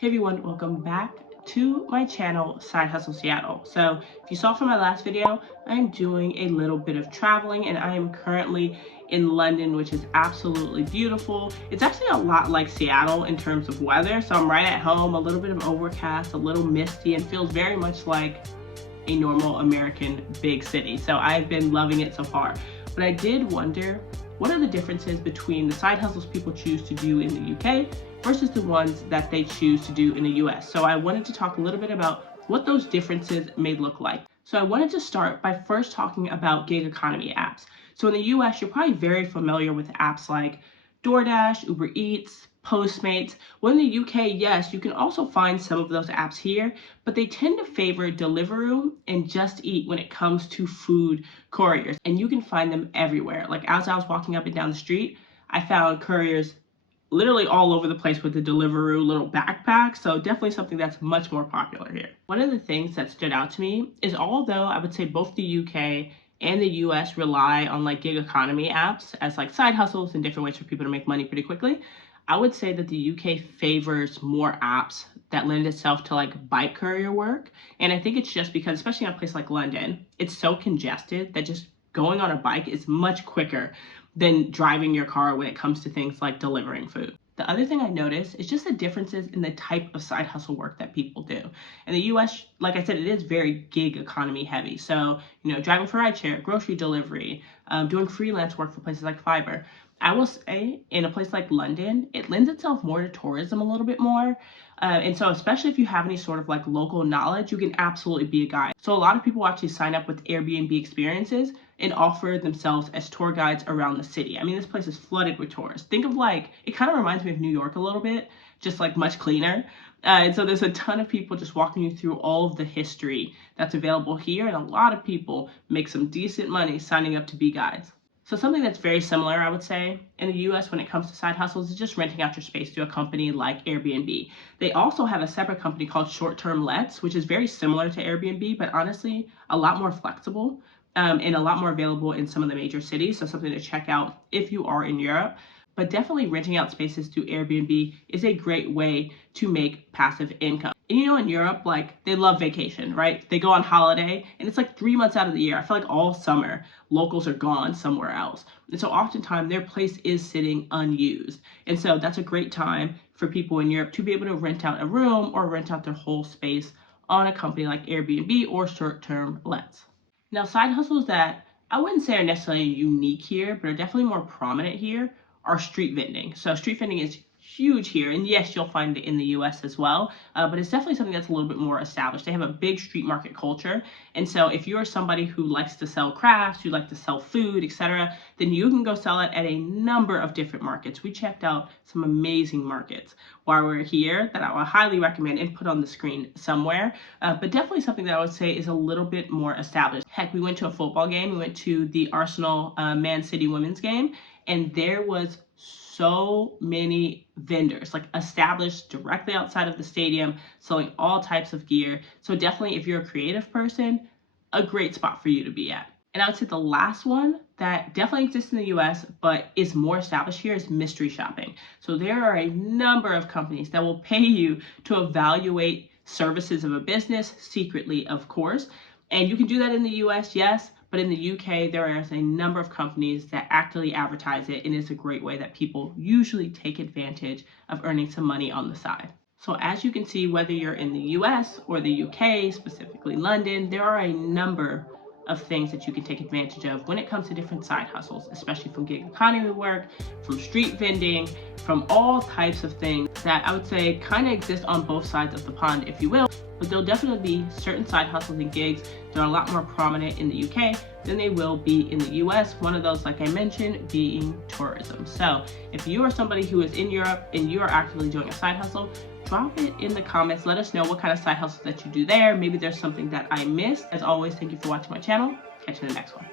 Hey everyone, welcome back to my channel, Side Hustle Seattle. So if you saw from my last video, I'm doing a little bit of traveling and I am currently in London, which is absolutely beautiful. It's actually a lot like Seattle in terms of weather. So I'm right at home, a little bit of overcast, a little misty, and feels very much like a normal American big city. So I've been loving it so far. But I did wonder, what are the differences between the side hustles people choose to do in the UK versus the ones that they choose to do in the US? So I wanted to talk a little bit about what those differences may look like. So I wanted to start by first talking about gig economy apps. So in the US, you're probably very familiar with apps like DoorDash, Uber Eats, Postmates. Well, in the UK, yes, you can also find some of those apps here, but they tend to favor Deliveroo and Just Eat when it comes to food couriers. And you can find them everywhere. Like as I was walking up and down the street, I found couriers literally all over the place with the Deliveroo little backpack. So definitely something that's much more popular here. One of the things that stood out to me is although I would say both the UK and the US rely on like gig economy apps as like side hustles and different ways for people to make money pretty quickly, I would say that the UK favors more apps that lend itself to like bike courier work. And I think it's just because, especially in a place like London, it's so congested that just going on a bike is much quicker than driving your car when it comes to things like delivering food. The other thing I noticed is just the differences in the type of side hustle work that people do. In the US, like I said, it is very gig economy heavy. So, driving for rideshare, grocery delivery, doing freelance work for places like Fiverr. I will say in a place like London, it lends itself more to tourism a little bit more. And so especially if you have any sort of like local knowledge, you can absolutely be a guide. So a lot of people actually sign up with Airbnb experiences and offer themselves as tour guides around the city. I mean, this place is flooded with tourists. Think of like, it kind of reminds me of New York a little bit, just like much cleaner. And so there's a ton of people just walking you through all of the history that's available here. And a lot of people make some decent money signing up to be guides. So something that's very similar, I would say, in the US when it comes to side hustles is just renting out your space to a company like Airbnb. They also have a separate company called Short-Term Lets, which is very similar to Airbnb, but honestly, a lot more flexible and a lot more available in some of the major cities. So something to check out if you are in Europe. But definitely renting out spaces through Airbnb is a great way to make passive income. And in Europe, like they love vacation, right? They go on holiday and it's like 3 months out of the year. I feel like all summer locals are gone somewhere else. And so oftentimes their place is sitting unused. And so that's a great time for people in Europe to be able to rent out a room or rent out their whole space on a company like Airbnb or Short-Term Lets. Now, side hustles that I wouldn't say are necessarily unique here, but are definitely more prominent here are street vending. So street vending is huge here, and yes, you'll find it in the US as well, but it's definitely something that's a little bit more established. They have a big street market culture, and so if you're somebody who likes to sell crafts, you like to sell food, etc., then you can go sell it at a number of different markets. We checked out some amazing markets while we're here that I would highly recommend and put on the screen somewhere, but definitely something that I would say is a little bit more established. Heck, we went to a football game. We went to the Arsenal Man City women's game, and there was so many vendors like established directly outside of the stadium selling all types of gear. So definitely if you're a creative person, a great spot for you to be at. And I would say the last one that definitely exists in the US but is more established here is mystery shopping. So there are a number of companies that will pay you to evaluate services of a business secretly, of course. And you can do that in the US, yes, but in the UK, there is a number of companies that actively advertise it, and it's a great way that people usually take advantage of earning some money on the side. So as you can see, whether you're in the US or the UK, specifically London, there are a number of things that you can take advantage of when it comes to different side hustles, especially from gig economy work, from street vending, from all types of things that I would say kind of exist on both sides of the pond, if you will. But there'll definitely be certain side hustles and gigs that are a lot more prominent in the UK than they will be in the US. One of those, like I mentioned, being tourism. So if you are somebody who is in Europe and you are actively doing a side hustle, drop it in the comments. Let us know what kind of side hustles that you do there. Maybe there's something that I missed. As always, thank you for watching my channel. Catch you in the next one.